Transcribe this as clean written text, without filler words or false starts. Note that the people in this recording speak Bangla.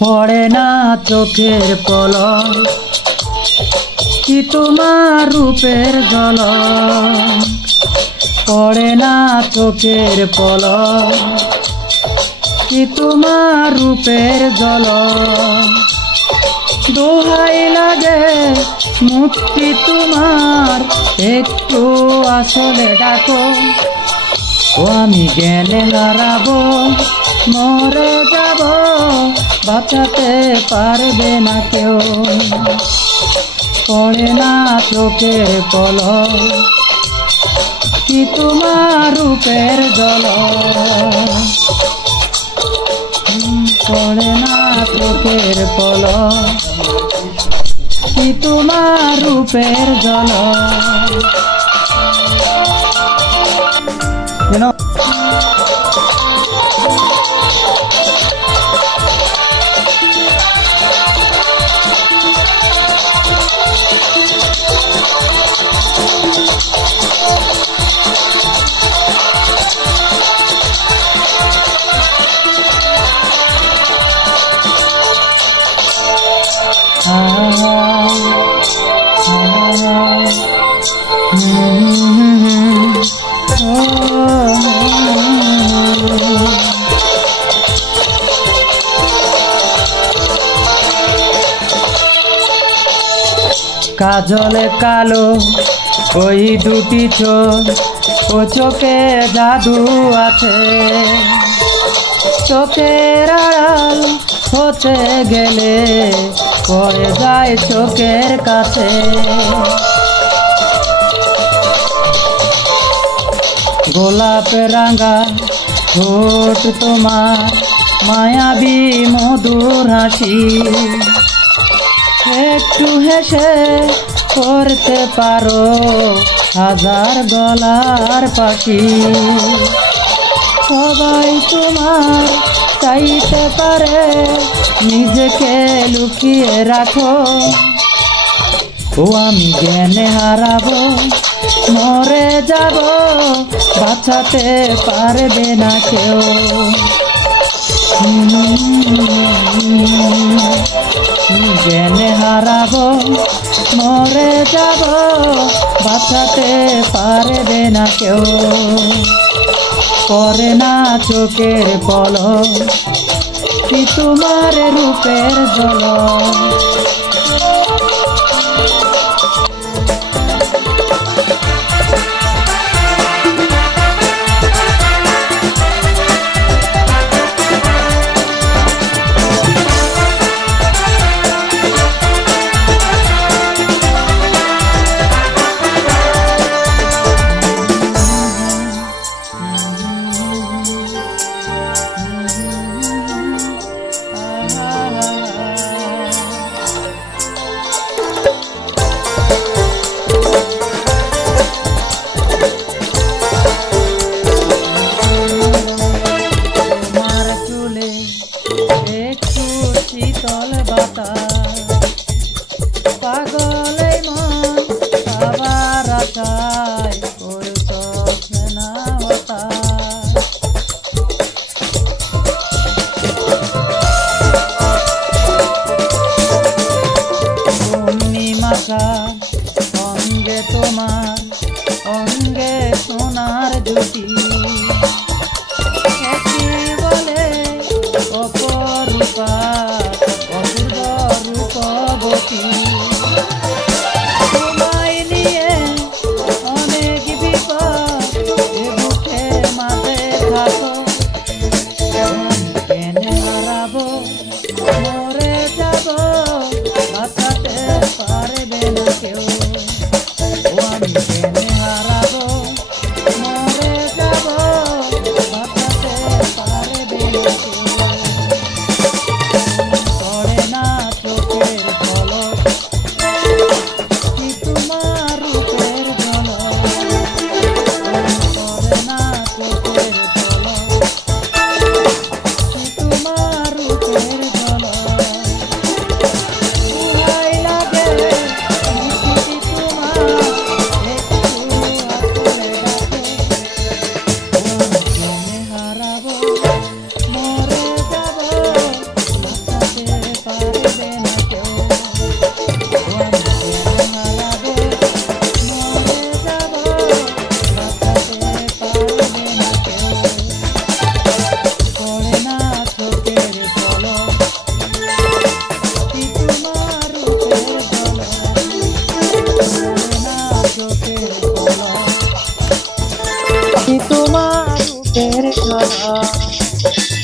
পড়ে না চোখের পলক কি তোমার রূপের ঝলক, পড়ে না চোখের পলক কি তোমার রূপের ঝলক। দোহাই লাগে মুক্তি তোমার, একটু আসলে ডাকো। ও আমি জ্ঞানে হারাবো, মরে যাব, বাঁচাতে পারবে না কেউ। পড়ে না চোখের পলক কি তোমার রূপের ঝলক, পড়ে না চোখের পলক কি তোমার রূপের ঝলক। কাজলে কালো ওই দুটি চোখ, ও চোখে জাদু আছে। চোখের আড়াল হতে গেলে পড়ে যায় চোখের কাছে। গোলাপ রাঙা ঠোঁট তোমার, মায়াবী মধুর হাসি। একটু হেসে করতে পারো হাজার গলার পাখি। সবাই তোমার চাইতে পারে, নিজেকে লুকিয়ে রাখো। ও আমি জ্ঞানে হারাবো, মরে যাব, বাঁচাতে পারবে না কেউ। জ্ঞানে হারাবো, মরে যাব, বাঁচাতে পারবে না কেউ। পড়ে না চোখের পলক কি তোমার রূপের ঝলক। রূপের ঝলক